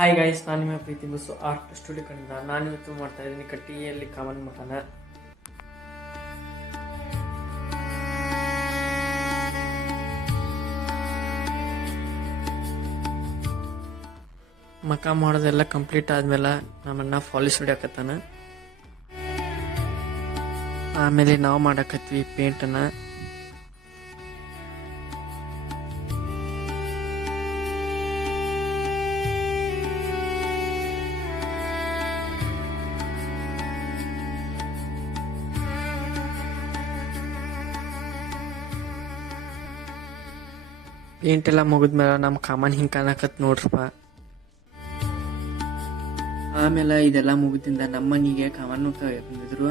Hi guys, ನಾನು ನಿಮ್ಮ ಪ್ರೀತಿ bus art studio ಕಡೆಯಿಂದ ನಾನು ಇವತ್ತು ಮಾಡ್ತಾ ಇದ್ದೀನಿ ಕಟ್ಟಿಗೆಯಲ್ಲಿ ಕಾಮನ್ ಮಕಾನ. ಮಕ ಮಾಡೋದೆಲ್ಲ ಕಂಪ್ಲೀಟ್ ಆದ್ಮೇಲೆ ನಮ್ಮನ್ನ ಪಾಲಿಶ್ ಹೊಡ್ಯಾಕತ್ತಾನ. ಆಮೇಲೆ ನಾವು ಮಾಡಕತ್ವಿ ಪೇಂಟನ್ನ. ಪೇಂಟ್ ಎಲ್ಲ ಮುಗಿದ್ಮೇಲೆ ನಮ್ಮ ಕಾಮನ್ ಹಿಂಗೆ ಕಾಣಕತ್ ನೋಡ್ರಪ್ಪ. ಆಮೇಲೆ ಇದೆಲ್ಲ ಮುಗಿದಿಂದ ನಮ್ಮ ಮನೆಗೆ ಕಾಮನ್ ಬಂದಿದ್ರು.